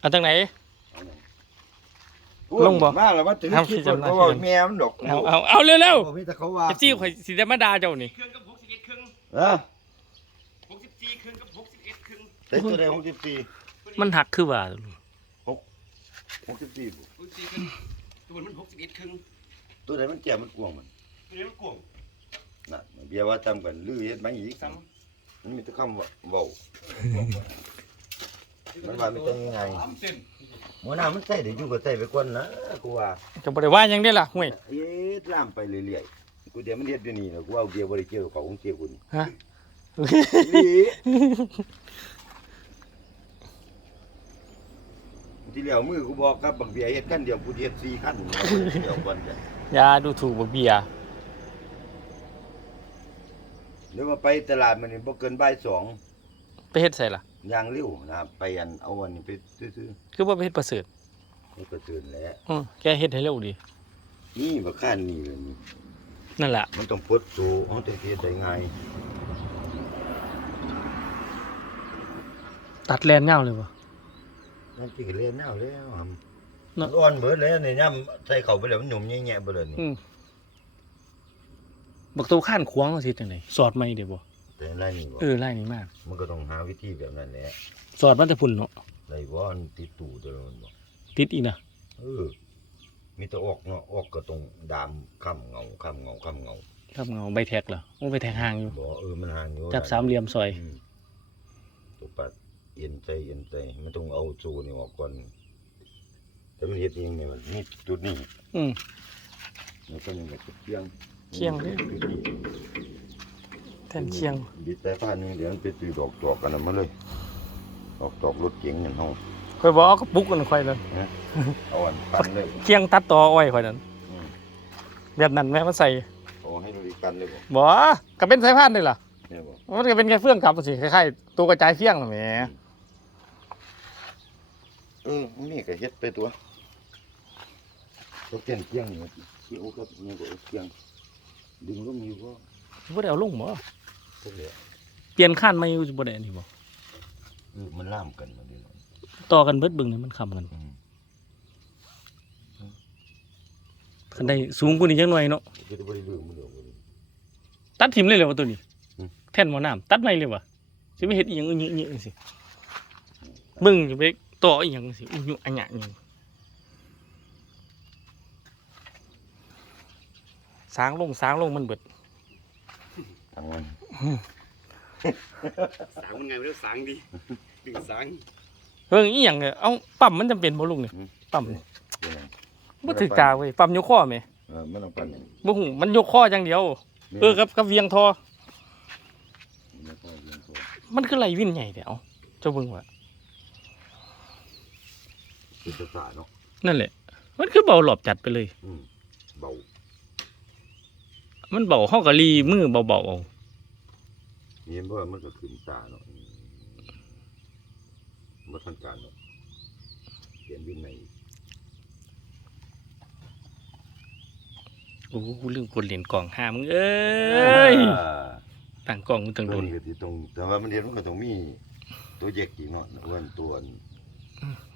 เอาจังไหนโอ้ยลงบ่มาแล้วว่าถึงเอาคิดคิดว่าจำได้เพราะว่าแม่มันดอกเอาเอาเอาเร็วโอ้มีแต่เขาว่าๆเอฟซีข่อยสิได้มาด่าเจ้านี่ เครื่องกับหกสิบเอ็ดเครื่องเออหกสิบสี่เครื่องกับหกสิบเอ็ดเครื่องแต่ตัวใดหกสิบสี่มันหักคือว่าหกสิบสี่หกสิบสี่เครื่องตัวมันหกสิบเอ็ดเครื่องตัวใดมันแก่มันกวางมันตัวนี้มันกวางน่ะเบียร์ว่าจำกันลือเฮ็ดมาอีกซ้มันมีแต่คำว่าเว้าำ มันว่าไม่ต้องยังไงสามเซนหมัวหน้ามันใส่ได้อยู่ก็ใส่ไปก่อนนะกูว่าจะบ่ได้ว่าหยังได้ล่ะห่วยเอ๊ะล่ามไปเรื่อยๆกูเดี๋ยวมันเฮ็ดอยู่นี่นะกูเอาเบียร์บ่ได้เกี่ยวกับเขาของเกี่ยวกูนี่ฮะนี่ที่แล้วมือกูบอกกับบักเบียร์เฮ็ดคันเดียวกูเฮ็ด4คันเดียวก่อนจ้ะอย่าดูถูกบ่เบียร์หรือว่าไปตลาดมันนี่บ่เกินบ่ายสองไปเฮ็ดใส่ล่ะอ ย่างเร็วนะครับไปอันเอาอันนี้ไปซื้อคือว่าไปเฮ็ดประเสริฐๆนี่ก็ตื่นแล้วอือแกเฮ็ดให้เร็วดี นี่บักข้านนี่เลยนี่นั่นแหละมันต้องพดสูเฮาจะเฮ็ดได้ง่ายตัดแลนยาวเลยบ่ นั่นสิเรียนแนวแล้วครับเนาะมันอ่อนเบิดแล้วนี่ย่ำใส่เข้าไปแล้วมันหนุ่มแง่ๆเบิดเลยนี่อืมบักตัวข้านขวางสิจังได๋สอดไม่ได้บ่ แต่ไรนี่บ่เออไล่นี่มาก มันก็ต้องหาวิธีแบบนั้นแหละสอดมาแต่พุ่นเนาะไรบ่มันติดตู้ตัวมันบ่ติดอีกนะเออ มีแต่ออกเนาะออกก็ต้องดามค้ำเงาค้ำเงาค้ำเงาครับเงาใบแท็กเหรอโอ้ใบแท็กห่างอยู่บ่เออมันห่างอยู่จับสามเหลี่ยมซอยอืมตัวปัดเอ็นใจเอ็นใจมันต้องเอาจูนี่ออกก่อนแต่มันเฮ็ดเองนี่มันนี่จุดนี้อืมมันก็ยังแบบเคียงเคียงเลยแท นเชียงบิดแต่ฟ้านี่เดี๋ยวมันไปตีดอกจอกกันนะมาเลยดอกจอกรถเก๋งนั่นเฮาค่อยบอกเอาก็ปุกกันค่อยเลยเอาอันปันเลยเคียงตัดต่ออ้อยค่อยนั่นแบบนั้นแม่มันใส่เอาให้ดูดีกันเลยบ่บ่ก็เป็นสายพานนี่ล่ะเนี่ยบ่มันก็เป็นแค่เฟื่องกลับสิคล้ายๆตัวกระจายเฟี้ยงน่ะแหมเออนี่ก็เฮ็ดไปตัวตัวเต้นเคียงนี่เคี้ยวกับนี่ก็เคียงดึงลงอยู่ก็บ่ได้เอาลงบ่พ วกเนี้ยเปลี่ยนข้านใหม่อยู่บ่ได้อันนี้บ่เออมันล่ามกันมาเด้เนาะต่อกันเบิดเบิ่งนี่มันค้ำกันอืมคันได้สูงกว่านี้จังหน่อยเนาะจะได้บ่ได้เรื่องมันเด้อบ่ได้ ตัดทิ่มเลยเหรอวะตัวนี้อืม แท่นหมอน้ำตัดไม่เลยวะสิไปเฮ็ดอีหยังอึ้งๆๆสิเบิ่งอยู่ไปต่ออีหยังสิอุ้ยอันหยังหยังสางลงสางลงมันเบิด ทางมันสางมันไงไม่รู้สางดีดึงสางเบิ่งอีหยังเนี่ยเอ้าปั๊มมันจำเป็นบ่ลุงเนี่ยปั๊มเนี่ยเป็นไงบ่ถึกตาเว้ยปั๊มยกข้อแหมเออมันต้องปั่นอย่างบ่ฮู้มันยกข้ออย่างเดียว เออกับกับเวียงทอแล้วก็เลี้ยงตัวมันคือไหลวินใหญ่เด้เอ้าเจ้าเบิ่งว่าคือภาษาเนาะนั่นแหละ มันคือเบาหลอบจัดไปเลยอืมเบา มันเบาเฮาก็รีมือเบาๆเอาเห็นบ่ว่ามันก็ขึ้นตาเนาะอืมบ่ทันการเนาะเปลี่ยนวินไหนโอ้โหลืมกดเหรียญกล่องห้ามึงเอ้ยอ่าตั้งกล่องมึงตั้งตัโดวนนี้ก็สิต้องแต่ว่ามันเห็นมันก็ต้องมีตัวแยกอีกเนาะอ้วนตัวอัน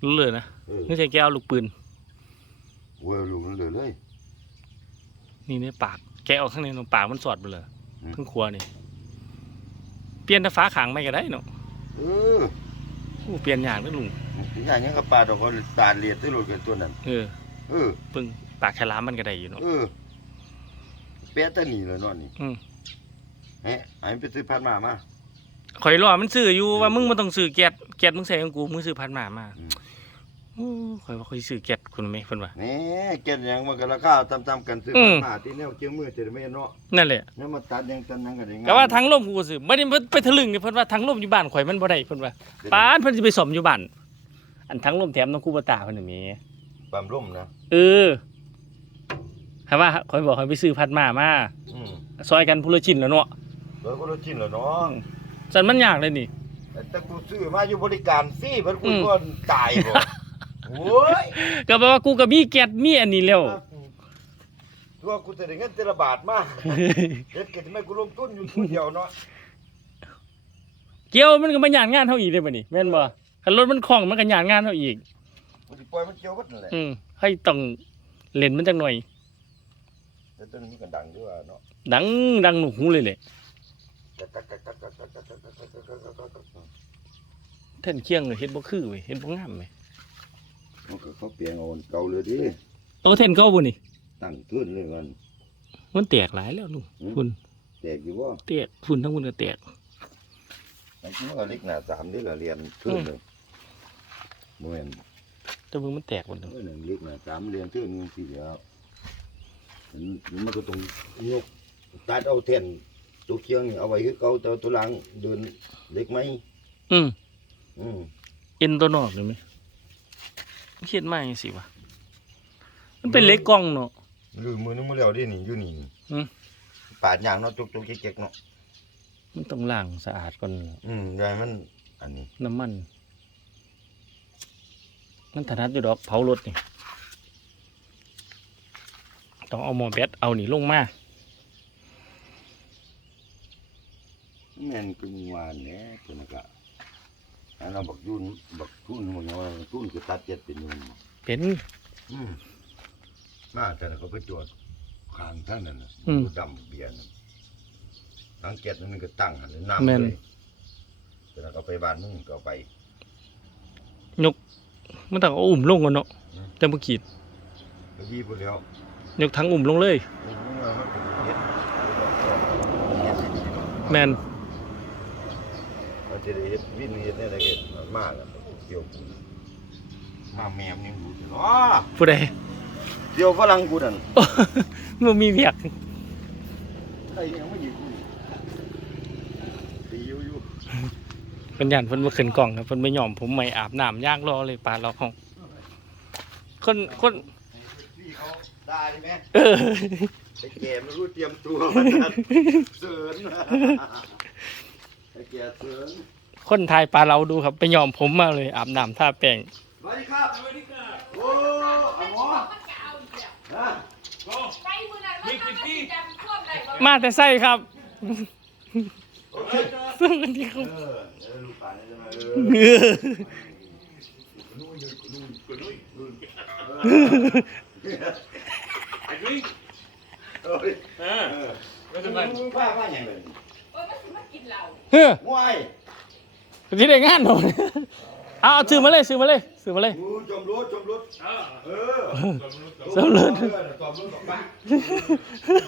รู้เลยนะเออไม่ใช่แกเอาลูกปืนเว้ยลูกมันเลยเลย นี่ในปาก แกะออกข้างในตรงปากมันสอดไปเลยอืมทั้งครัวนี่ เปลี่ยนแต่ฟ้าขางไม่ก็ได้เนาะเออโอ้เปลี่ยนอย่างนั้นลุงอย่างยังกับปลาดอกก็ตาเลียดที่รถกันตัวนั้น เออ เออปึ้งปากฉลามมันก็ได้อยู่เนาะเออเป๊ะแตะหนีเลยเนาะนี่อืมเฮ้ยไอ้ไปซื้อพันมามาข่อยรอมันซื้ออยู่ว่ามึงมันต้องซื้อแก๊สแก๊สมึงใส่ของกูมึงซื้อพันหมามา อืมโอ้ข่อยว่าข่อยซื้อแก๊สคุณไหมเพิ่นว่า นี่เก็นหยังมันก็ราคาตามๆกันซื้ออืพันมมาที่แนวเจียงมือจะได้ไม่เนาะนั่นแหละเนี่ยมาตัดหยังตัดหยังก็ได้งามก็ว่าทั้งลมกูซื้อไม่ได้ไปทะลึ่งนี่เพิ่นว่าทั้งลมอยู่บ้านข่อยมันบ่ได้เพิ่นว่าปานเพิ่นสิไปสมอยู่บ้านอันทั้งลมแถมน้องคูบตาเพิ่นน่ะแหมีปามร่มนะเออถ้าว่าข่อยบอกให้ไปซื้อพัดมามาอืมซอยกันผู้ละชิ้นแล้วเนาะแล้วก็รถจินแล้วเนาะสันมันยากเลยนี่ แต่กูซื้อมาอยู่บริการฟรีเพิ่นกูอืม ก็ตายบ่ ก็แปลว่ากูก็มีแก๊สมีอันนี้แล้ว ตัวกูจะได้เงินเทระบาทมากเด็ดเกิดทำไมกูลงต้นอยู่คนเดียวเนาะเกี่ยวมันก็มาหยาดงานเท่าอีกเลยบ่นี่แม่นบ่คันรถมันคล่องมันก็หยาดงานเท่าอีกปล่อยมันเกี่ยวกันแหละอืมให้ต้องเล่นมันจังหน่อย แต่ตัวนี้ก็ดังอยู่ว่เนาะดังดังหนูหูเลยแหละแท่นเคียงเลยเห็นบ่คือเว้ยเห็ดบ่งามเว้ย มันก็เขาเปลี่ยนเอาเก่าเลยดิเอาแท่นเก่าบ่นี่ ตั้งขึ้นเลยมัน มันแตกหลายแล้วลุงอืม ฝุ่นแตกอยู่ว่าแตกฝุ่นทั้งฝุ่นก็แตก ไอ้ที่มันก็เล็กหน้าสามนี่ก็เรียนขึ้นเลยโมเมนแต่มึงมันแตกหมดเลยเออหนึ่งเล็กหน้าสามเรียนขึ้นนึงทีเดียวมันมันก็ต้องยกตัดเอาแท่นตัวเคียงนี่เอาไว้คือเก่าแต่ตัวหลังเดินเล็กไหมอืมอืมเอ็นตัวนอกเลยไหมมัน เครียดมากจังสิวะมันเป็นเหล็กกล้องเนาะลืมมือนึงมาแล้วดินี่อยู่นี่อืมปาดยางเนาะจุกจุกเจ๊กๆเนาะมันต้องล้างสะอาดก่อน อืมยายมัน อันนี้น้ำมัน มันถนัดอยู่ดอกเผารถนี่ ต้องเอาหมอแบตเอานี่ลงมา แม่นคือมีวานเนี่ยตัวนั้นก็ อันนั้นบักยุ่นบักทุ่นมันว่าทุ่นคือตัดเจ็ดเป็นยุ่นเป็น อืมมาแต่น่ะเขาไปตรวจคางท่านนั่นน่ะอืมดูดำเบียร์นั่นหลังเจ็ดนั่นมันก็ตั้งหันน้ำแม่นเลยแต่นั้นก็ไปบ้านมึงก็เอาไป ยกมันต้องเอาอุ่มลงก่อนเนาะแต่เมื่อกี้ก็ยีบไปแล้วยกทั้งอุ่มลงเลยมึงว่ามันเป็นเฮ็ดแมนมัน จะได้เฮ็ดวินเฮ็ดเนี่ยอะไรเฮ็ดมันมากอะเกี่ยวกูมาแมมยังดูสิเนาะผู้ใด เกี่ยวฝรั่งกูนั่นมันมีเวียกไอ้ยังไม่อยู่กูตีอยู่อยู่เพิ่นยันเพิ่นบ่ขึ้นกล่องครับเพิ่นไม่ยอมผมไม่อาบน้ำย่างรอเลยปลาเราห้องคนคนพี่เขาได้ใช่ไหมเออ ไอ้แกไม่รู้เตรียมตัวเสือน ไอ้แกเสือนคนไทยปลาเราดูครับ ไปยอมผมมาเลยอาบน้ำท่าแป้งสวัสดีครับสวัสดีครับโอ้เอาหมอฮะไปมือนั้นมันก็สิจำควบได้บ่มาแต่ไส้ครับโอเคสวัสดีครับเออเออลูกป่านนี่ใช่ไหมเออเออนู่นอยู่นู่นนู่นนู่นไอ้ด้วยเออเออเออเออก็จะมันมึงป้าป้าอย่างไร เหล้าเฮ้ยว้ายที่ได้งานหน่อยเอาเอาซื้อมาเลยซื้อมาเลยซื้อมาเลยกูจมรถจมรถเออเออจมรถเออจมรถออกมา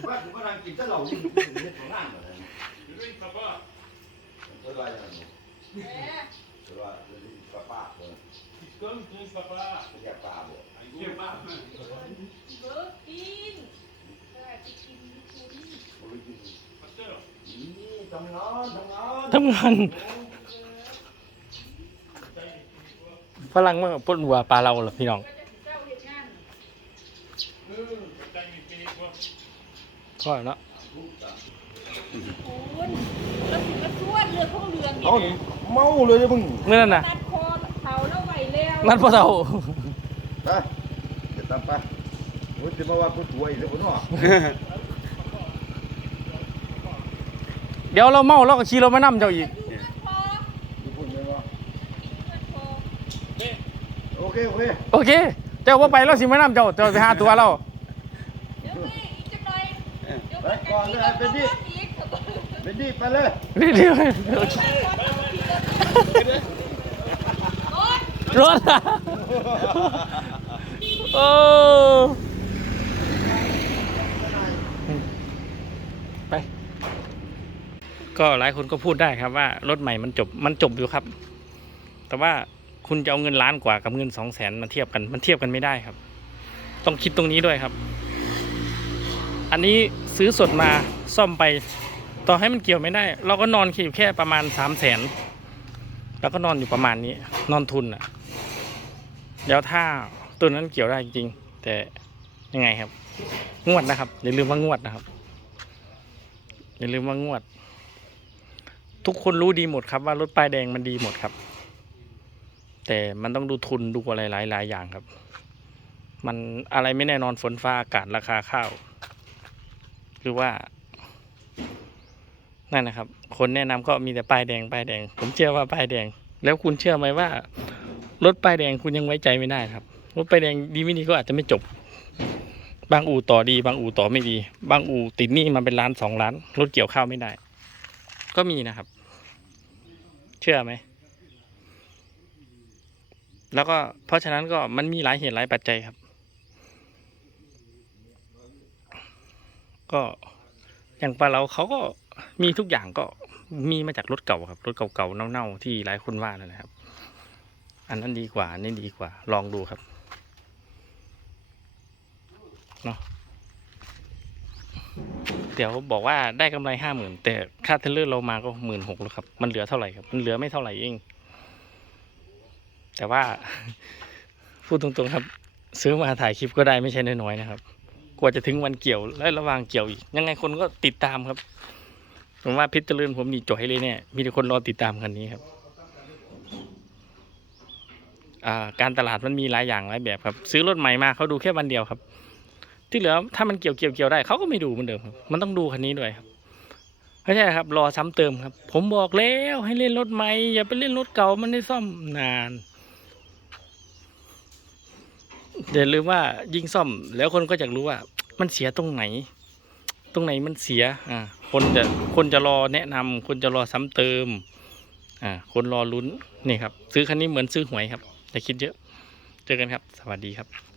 ว่าผมกำลังกินแต่เหล้าอยู่ในของร้านเลยด้วยครับว่าเอออะไรอย่างนี้แหมเออว่าป้าป้าเออก็คือป้าป้าแกป้าบอกไอ้เจ้าป้าเบิกกินได้ไปกินกูดิพัตเตอร์นี่ ทำงานทำงานทำงานฝรั่งมาปล้นหัวปลาเราเหรอพี่น้องก็เนาก็เนาะแล้วสิมาส่วนเรืองของเรือเอานี่เมาเลยเนี่ยมึงเมื่อนั้นน่ะตัดคอเขาแล้วไว้แล้วนัดพอเฒ่าไปเดี๋ยวตามไปโอ้ยจะมาว่ากูถวยเลยคนเนาะ เดี๋ยวเราเมาเราก็ขี่รถมานํเจ้าอีกอยู่เงินพอดูพูดเลยว่าเงินพอโอเคโอเคโอเค เจ้าว่าไปเราสิมานํเจ้าเจ้าไปหาตัวเราเดี๋ยวไม่อีกจักหน่อยเดี๋ยวไปมันก่อนเลยเป็นดิอีกเป็นดิไปเลยเดี๋ยวเดี๋ยวโอ๊ยรถอะโอ้ไป ก็หลายคนก็พูดได้ครับว่ารถใหม่มันจบมันจบอยู่ครับ แต่ว่าคุณจะเอาเงินล้านกว่ากับเงินสองแสนมาเทียบกัน มันเทียบกันไม่ได้ครับ ต้องคิดตรงนี้ด้วยครับ อันนี้ซื้อสดมาซ่อมไป ต่อให้มันเกี่ยวไม่ได้ เราก็นอนอยู่แค่ประมาณสามแสนแล้วก็นอนอยู่ประมาณนี้ นอนทุนอะแล้วถ้าตัวนั้นเกี่ยวได้จริงแต่ยังไงครับ งวดนะครับ อย่าลืมว่างวดนะครับ อย่าลืมว่างวด ทุกคนรู้ดีหมดครับว่ารถป้ายแดงมันดีหมดครับ แต่มันต้องดูทุนดูอะไรหลายหลายอย่างครับ มันอะไรไม่แน่นอนฝนฟ้าอากาศราคาข้าว หรือว่า นั่นนะครับ คนแนะนำก็มีแต่ป้ายแดงป้ายแดง ผมเชื่อว่าป้ายแดง แล้วคุณเชื่อไหมว่ารถป้ายแดงคุณยังไว้ใจไม่ได้ครับรถป้ายแดงดีไม่ดีก็อาจจะไม่จบ บางอู่ต่อดี บางอู่ต่อไม่ดี บางอู่ติดหนี้มาเป็นล้านสองล้านรถเกี่ยวข้าวไม่ได้ ก็มีนะครับ เชื่อไหม แล้วก็เพราะฉะนั้นก็มันมีหลายเหตุหลายปัจจัยครับ ก็อย่างปลาเราเขาก็มีทุกอย่างก็มีมาจากรถเก่าครับรถเก่าๆเน่าๆที่หลายคนว่านั่นแหละครับ อันนั้นดีกว่าอันนี้ดีกว่า ลองดูครับเนาะ เดี๋ยวบอกว่าได้กำไรห้าหมื่นแต่ค่าเทเลอร์เรามาก็หมื่นหกแล้วครับ มันเหลือเท่าไหร่ครับ มันเหลือไม่เท่าไหร่เอง แต่ว่า พูดตรงๆครับ ซื้อมาถ่ายคลิปก็ได้ไม่ใช่น้อยๆนะครับ กว่าจะถึงวันเกี่ยวและระหว่างเกี่ยวอีก ยังไงคนก็ติดตามครับ ผมว่าพิษเจริญผมนี่จ่อยเลยเนี่ย มีแต่คนรอติดตามคันนี้ครับการตลาดมันมีหลายอย่างหลายแบบครับ ซื้อรถใหม่มาเขาดูแค่วันเดียวครับ ที่เหลือถ้ามันเกี่ยวเกี่ยวเกี่ยวได้เขาก็ไม่ดูเหมือนเดิมครับมันต้องดูคันนี้ด้วยครับไม่ใช่ครับ รอซ้ำเติมครับ ผมบอกแล้วให้เล่นรถใหม่อย่าไปเล่นรถเก่ามันได้ซ่อมนานอย่าลืมว่ายิ่งซ่อม แล้วคนก็จะรู้ว่า มันเสียตรงไหน ตรงไหนมันเสีย อ่า คนจะคนจะรอแนะนำคนจะรอซ้ำเติม อ่า คนรอลุ้นนี่ครับ ซื้อคันนี้เหมือนซื้อหวยครับอย่าคิดเยอะ เจอกันครับ สวัสดีครับ